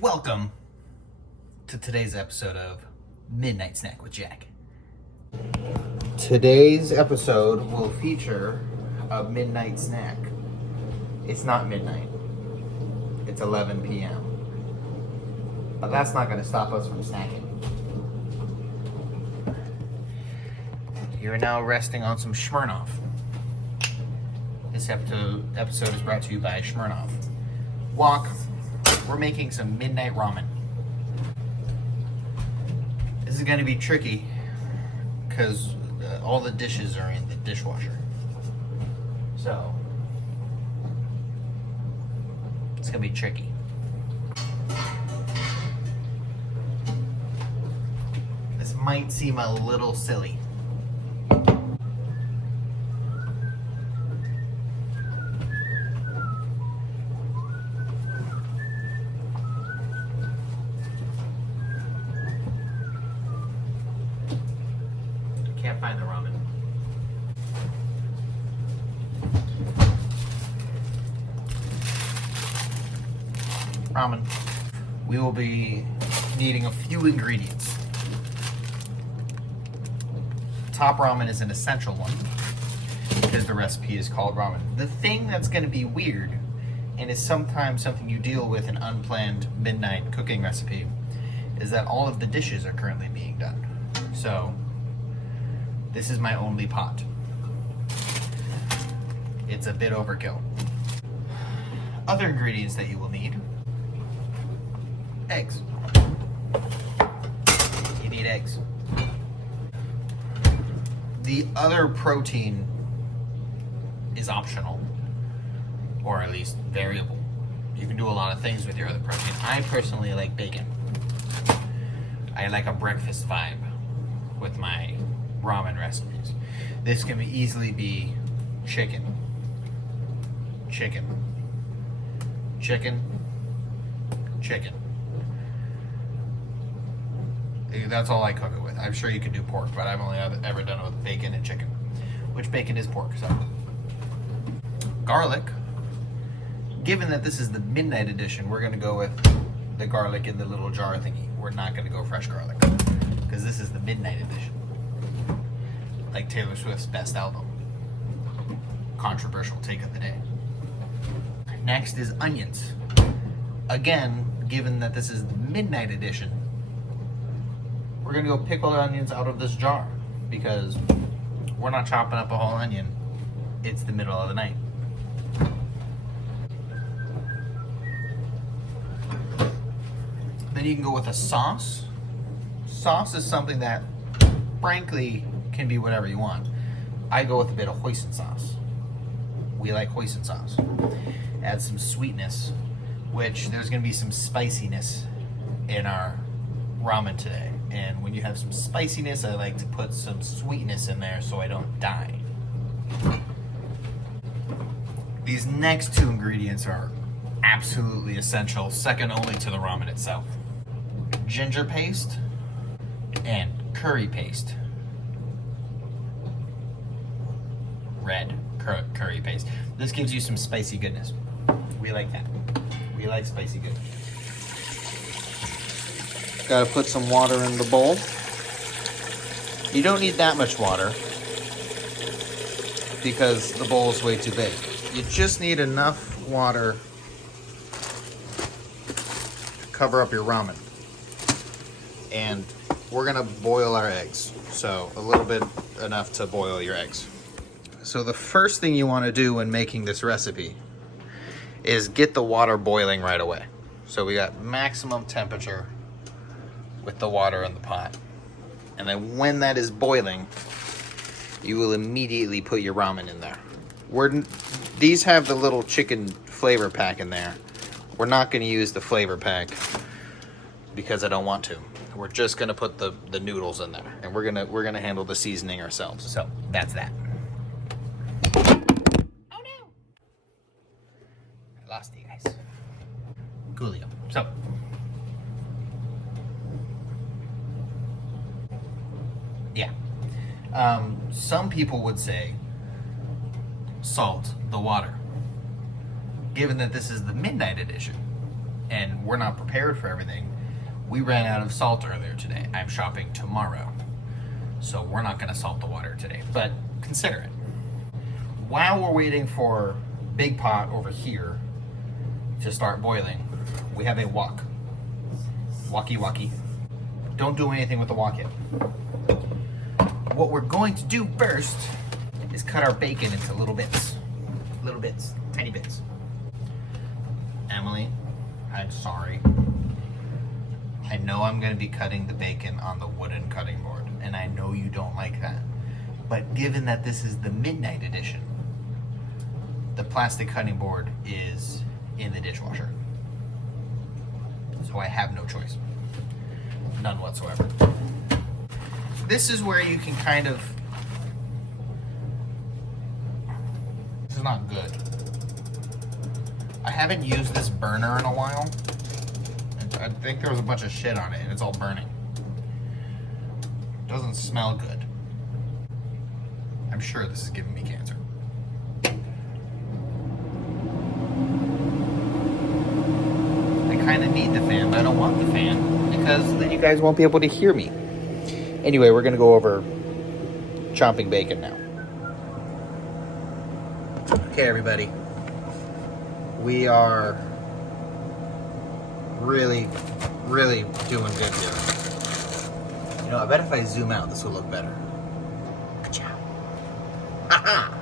Welcome to today's episode of Midnight Snack with Jack. Today's episode will feature a midnight snack. It's not midnight. It's 11 p.m. But that's not going to stop us from snacking. You're now resting on some Smirnoff. This episode is brought to you by Smirnoff. Walk. We're making some midnight ramen. This is going to be tricky because all the dishes are in the dishwasher. So, it's going to be tricky. This might seem a little silly. Can't find the ramen. Ramen. We will be needing a few ingredients. Top ramen is an essential one because the recipe is called ramen. The thing that's going to be weird and is sometimes something you deal with in unplanned midnight cooking recipe is that all of the dishes are currently being done. So this is my only pot. It's a bit overkill. Other ingredients that you will need. Eggs. You need eggs. The other protein is optional, or at least variable. You can do a lot of things with your other protein. I personally like bacon. I like a breakfast vibe with my ramen recipes. This can easily be chicken, chicken, chicken, chicken. That's all I cook it with. I'm sure you can do pork, but I've only ever done it with bacon and chicken, which bacon is pork. So garlic. Given that this is the midnight edition, we're going to go with the garlic in the little jar thingy. We're not going to go fresh garlic because this is the midnight edition. Like Taylor Swift's best album. Controversial take of the day. Next is onions. Again, given that this is the midnight edition, we're gonna go pickle the onions out of this jar because we're not chopping up a whole onion. It's the middle of the night. Then you can go with a sauce. Sauce is something that, frankly, can be whatever you want. I go with a bit of hoisin sauce. We like hoisin sauce. Add some sweetness, which there's going to be some spiciness in our ramen today. And when you have some spiciness, I like to put some sweetness in there so I don't die. These next two ingredients are absolutely essential, second only to the ramen itself. Ginger paste and curry paste. Red curry paste. This gives you some spicy goodness. We like that. We like spicy goodness. Gotta put some water in the bowl. You don't need that much water because the bowl is way too big. You just need enough water to cover up your ramen. And we're gonna boil our eggs. So a little bit enough to boil your eggs. So the first thing you want to do when making this recipe is get the water boiling right away. So we got maximum temperature with the water in the pot. And then when that is boiling, you will immediately put your ramen in there. These have the little chicken flavor pack in there. We're not going to use the flavor pack because I don't want to. We're just going to put the noodles in there, and we're gonna handle the seasoning ourselves. So that's that. Oh no! I lost you guys. Coolio. So yeah, some people would say salt the water. Given that this is the midnight edition, and we're not prepared for everything. We ran out of salt earlier today. I'm shopping tomorrow, so we're not gonna salt the water today, but consider it. While we're waiting for big pot over here to start boiling, we have a wok. Walkie. Don't do anything with the wok yet. What we're going to do first is cut our bacon into little bits, tiny bits. Emily, I'm sorry. I know I'm gonna be cutting the bacon on the wooden cutting board, and I know you don't like that. But given that this is the midnight edition, the plastic cutting board is in the dishwasher. So I have no choice. None whatsoever. This is where you can kind of... This is not good. I haven't used this burner in a while. I think there was a bunch of shit on it and it's all burning. Doesn't smell good. I'm sure this is giving me cancer. I kind of need the fan, but I don't want the fan because then you guys won't be able to hear me. Anyway, we're gonna go over chopping bacon now. Okay, everybody. We are really doing good here. You know, I bet if I zoom out, this will look better. Good job. Aha!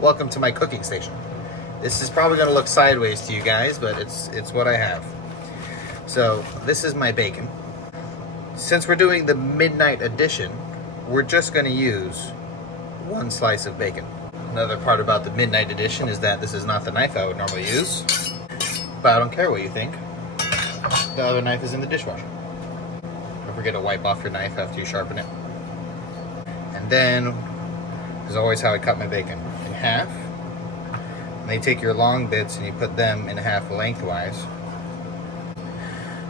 Welcome to my cooking station. This is probably gonna look sideways to you guys, but it's what I have. So, this is my bacon. Since we're doing the midnight edition, we're just gonna use one slice of bacon. Another part about the midnight edition is that this is not the knife I would normally use, but I don't care what you think. The other knife is in the dishwasher. Don't forget to wipe off your knife after you sharpen it. And then, this is always how I cut my bacon. In half. And you take your long bits and you put them in half lengthwise.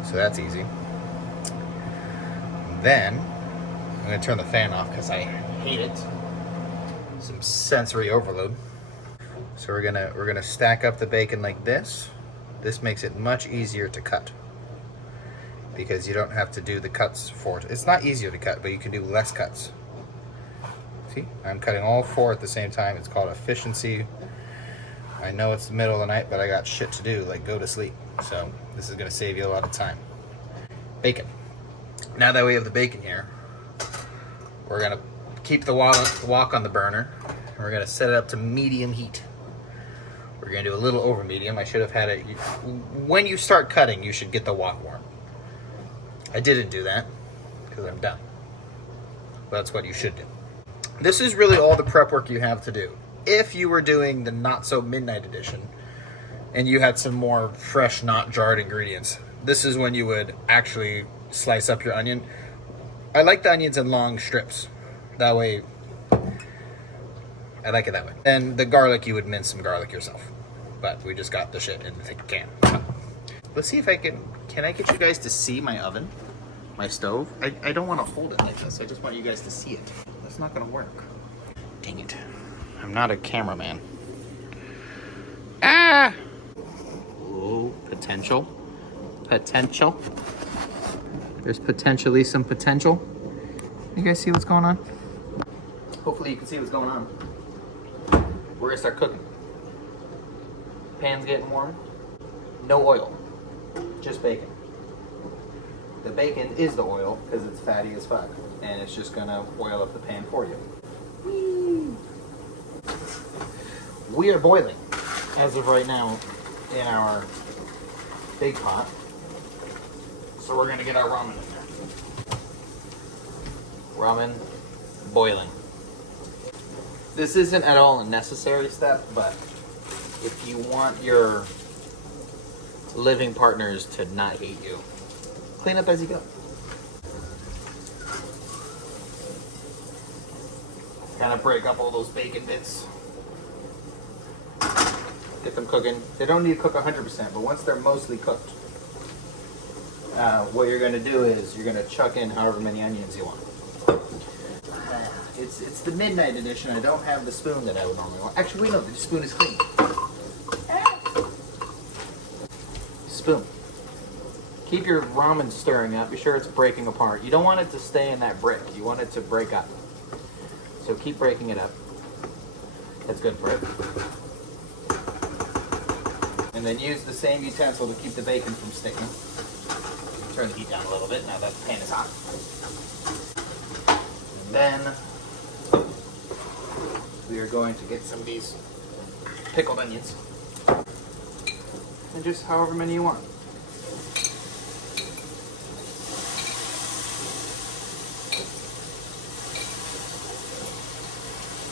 So that's easy. And then, I'm going to turn the fan off because I hate it. Some sensory overload. So we're gonna stack up the bacon like this. This makes it much easier to cut because you don't have to do the cuts for it. It's not easier to cut, but you can do less cuts. See, I'm cutting all four at the same time. It's called efficiency. I know it's the middle of the night, but I got shit to do, like go to sleep. So this is gonna save you a lot of time. Bacon. Now that we have the bacon here, we're gonna keep the wok on the burner. And we're gonna set it up to medium heat. We're gonna do a little over medium. I should have had it. When you start cutting, you should get the wok warm. I didn't do that because I'm dumb. But that's what you should do. This is really all the prep work you have to do. If you were doing the not so midnight edition and you had some more fresh, not jarred ingredients, this is when you would actually slice up your onion. I like the onions in long strips. That way, I like it that way. And the garlic, you would mince some garlic yourself. But we just got the shit in the can. So, let's see if I can I get you guys to see my oven? My stove? I don't want to hold it like this. I just want you guys to see it. That's not gonna work. Dang it. I'm not a cameraman. Ah! Oh, potential. Potential. There's potentially some potential. You guys see what's going on? Hopefully you can see what's going on. We're gonna start cooking. Pan's getting warm. No oil, just bacon. The bacon is the oil because it's fatty as fuck, and it's just gonna oil up the pan for you. Whee! We are boiling as of right now in our big pot, so we're gonna get our ramen in there. Ramen boiling. This isn't at all a necessary step, but if you want your living partners to not hate you, clean up as you go. Kind of break up all those bacon bits. Get them cooking. They don't need to cook 100%, but once they're mostly cooked, what you're going to do is you're going to chuck in however many onions you want. It's the midnight edition. I don't have the spoon that I would normally want. Actually, wait, no, the spoon is clean. Spoon. Keep your ramen stirring up. Be sure it's breaking apart. You don't want it to stay in that brick. You want it to break up. So keep breaking it up. That's good for it. And then use the same utensil to keep the bacon from sticking. Turn the heat down a little bit now that the pan is hot. And then we are going to get some of these pickled onions. And just however many you want.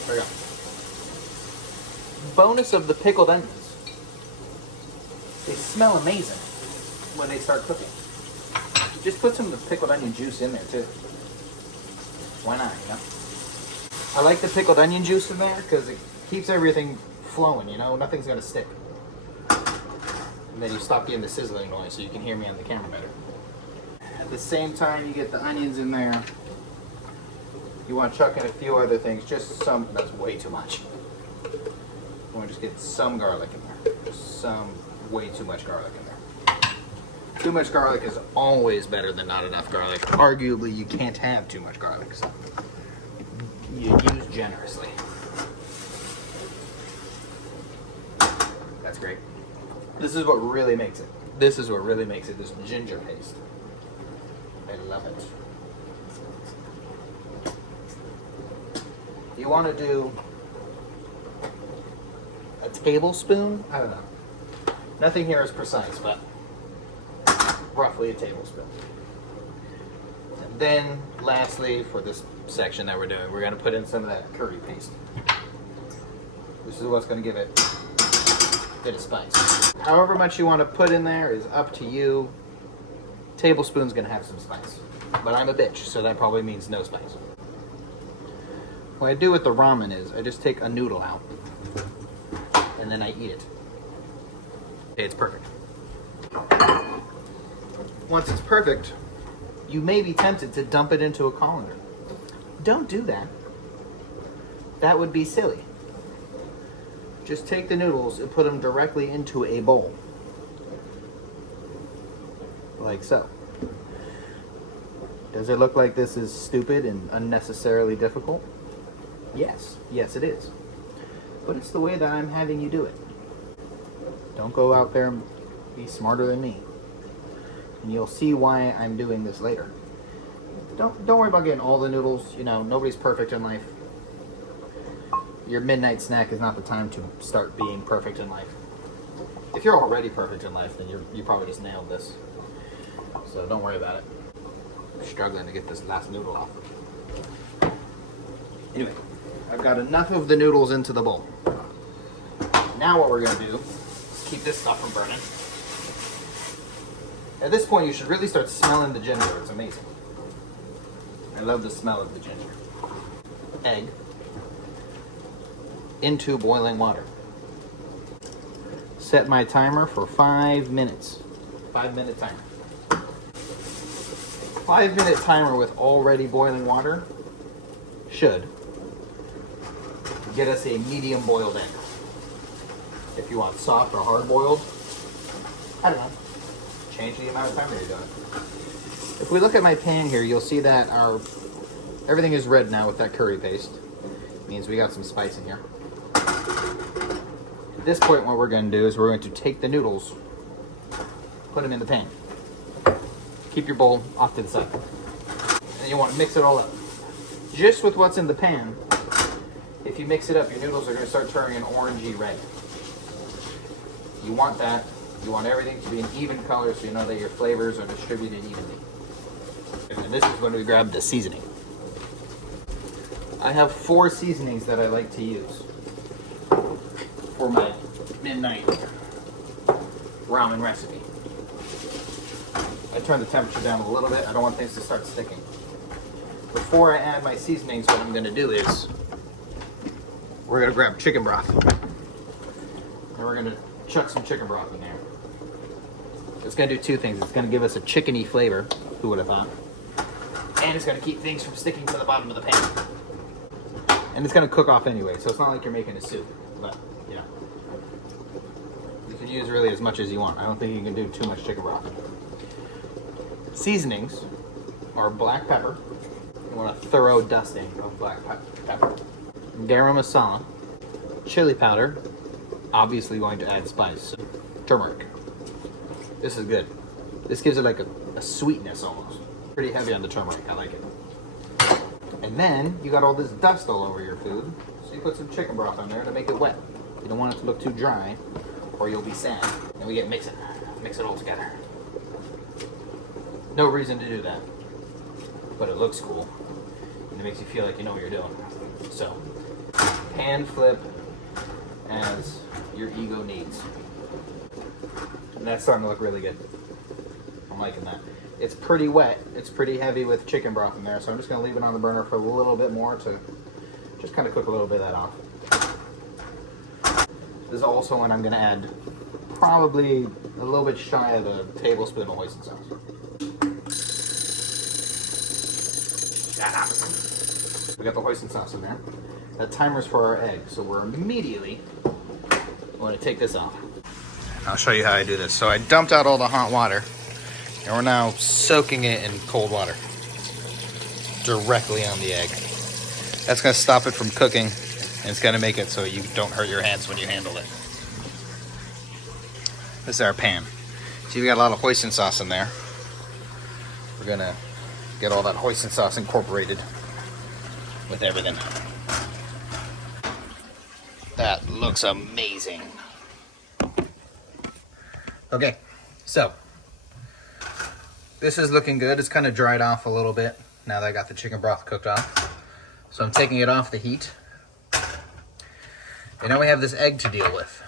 There we go. Bonus of the pickled onions. They smell amazing when they start cooking. Just put some of the pickled onion juice in there too. Why not, you know? I like the pickled onion juice in there because it keeps everything flowing, you know? Nothing's gonna stick. And then you stop getting the sizzling noise so you can hear me on the camera better. At the same time you get the onions in there, you want to chuck in a few other things, just some. That's way too much. You want to just get some garlic in there. Just some, way too much garlic in there. Too much garlic is always better than not enough garlic. Arguably, you can't have too much garlic, so you use generously. That's great. This is what really makes it. This is what really makes it, this ginger paste. I love it. You want to do a tablespoon? I don't know. Nothing here is precise, but roughly a tablespoon. And then, lastly, for this section that we're doing, we're going to put in some of that curry paste. This is what's going to give it a bit of spice. However much you want to put in there is up to you. Tablespoon's going to have some spice. But I'm a bitch, so that probably means no spice. What I do with the ramen is I just take a noodle out and then I eat it. Okay, it's perfect. Once it's perfect, you may be tempted to dump it into a colander. Don't do that. That would be silly. Just take the noodles and put them directly into a bowl. Like so. Does it look like this is stupid and unnecessarily difficult? Yes, yes it is. But it's the way that I'm having you do it. Don't go out there and be smarter than me. And you'll see why I'm doing this later. Don't worry about getting all the noodles. You know, nobody's perfect in life. Your midnight snack is not the time to start being perfect in life. If you're already perfect in life, then you probably just nailed this. So don't worry about it. I'm struggling to get this last noodle off. Anyway, I've got enough of the noodles into the bowl. Now what we're going to do is keep this stuff from burning. At this point, you should really start smelling the ginger. It's amazing. I love the smell of the ginger. Egg into boiling water. Set my timer for 5 minutes. 5-minute timer. 5-minute timer with already boiling water should get us a medium boiled egg. If you want soft or hard boiled, I don't know. Change the amount of time that you're doing. If we look at my pan here, you'll see that everything is red now with that curry paste. It means we got some spice in here. At this point, what we're going to do is we're going to take the noodles, put them in the pan. Keep your bowl off to the side. And you want to mix it all up. Just with what's in the pan, if you mix it up, your noodles are going to start turning an orangey red. You want that. You want everything to be an even color so you know that your flavors are distributed evenly. And this is when we grab the seasoning. I have 4 seasonings that I like to use for my midnight ramen recipe. I turn the temperature down a little bit. I don't want things to start sticking. Before I add my seasonings, what I'm going to do is we're going to grab chicken broth. And we're going to chuck some chicken broth in there. It's going to do 2 things. It's going to give us a chickeny flavor. Who would have thought? And it's going to keep things from sticking to the bottom of the pan. And it's going to cook off anyway, so it's not like you're making a soup. But, you know, you can use really as much as you want. I don't think you can do too much chicken broth. Seasonings are black pepper. You want a thorough dusting of black pepper. Garam masala, chili powder, obviously going to add spice, turmeric. This is good. This gives it like a sweetness almost. Pretty heavy on the turmeric, I like it. And then you got all this dust all over your food, so you put some chicken broth on there to make it wet. You don't want it to look too dry, or you'll be sad. And we get mix it all together. No reason to do that, but it looks cool, and it makes you feel like you know what you're doing. So, pan flip as your ego needs. And that's starting to look really good. I'm liking that. It's pretty wet. It's pretty heavy with chicken broth in there, so I'm just going to leave it on the burner for a little bit more to just kind of cook a little bit of that off. This is also when I'm going to add probably a little bit shy of a tablespoon of hoisin sauce. We got the hoisin sauce in there. That timer's for our egg, so we're immediately going to take this off. I'll show you how I do this. So I dumped out all the hot water, and we're now soaking it in cold water directly on the egg. That's going to stop it from cooking, and it's going to make it so you don't hurt your hands when you handle it. This is our pan. See, we got a lot of hoisin sauce in there. We're going to get all that hoisin sauce incorporated with everything. That looks amazing. Okay, so this is looking good. It's kind of dried off a little bit now that I got the chicken broth cooked off. So I'm taking it off the heat. And now we have this egg to deal with.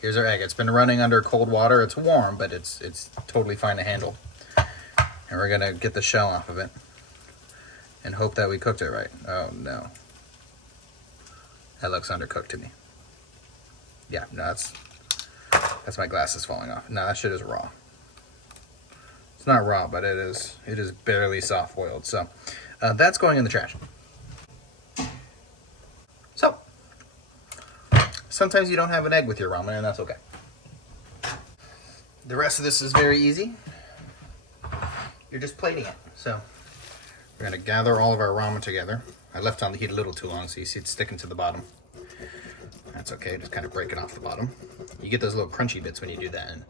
Here's our egg. It's been running under cold water. It's warm, but it's totally fine to handle. And we're gonna get the shell off of it and hope that we cooked it right. Oh no. That looks undercooked to me. Yeah, no, that's my glasses falling off. No, that shit is raw. It's not raw, but it is barely soft boiled. So that's going in the trash. So sometimes you don't have an egg with your ramen, and that's okay. The rest of this is very easy. You're just plating it. So we're gonna gather all of our ramen together. I left on the heat a little too long, so you see it's sticking to the bottom. That's okay, just kind of break it off the bottom. You get those little crunchy bits when you do that, and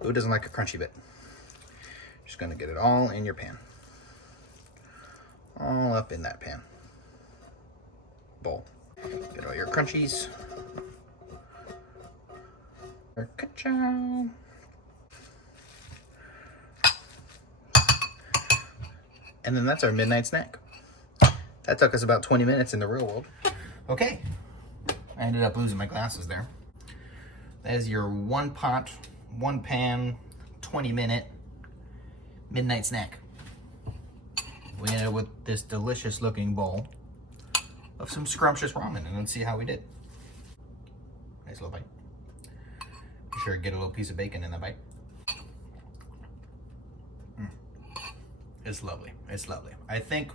who doesn't like a crunchy bit? Just gonna get it all in your pan. All up in that pan. Bowl. Get all your crunchies. Ka-chow. And then that's our midnight snack. That took us about 20 minutes in the real world. Okay. I ended up losing my glasses there. That is your one pot, one pan, 20-minute midnight snack. We ended up with this delicious looking bowl of some scrumptious ramen, and let's see how we did. Nice little bite. Be sure to get a little piece of bacon in that bite. It's lovely. It's lovely. I think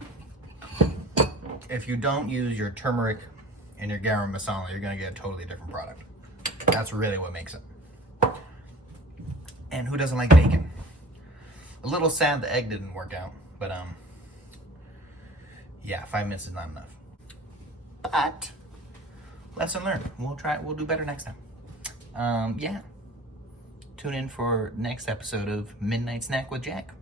if you don't use your turmeric and your garam masala, you're gonna get a totally different product. That's really what makes it. And who doesn't like bacon? A little sad the egg didn't work out, but yeah, 5 minutes is not enough. But lesson learned. We'll do better next time. Yeah. Tune in for next episode of Midnight Snack with Jack.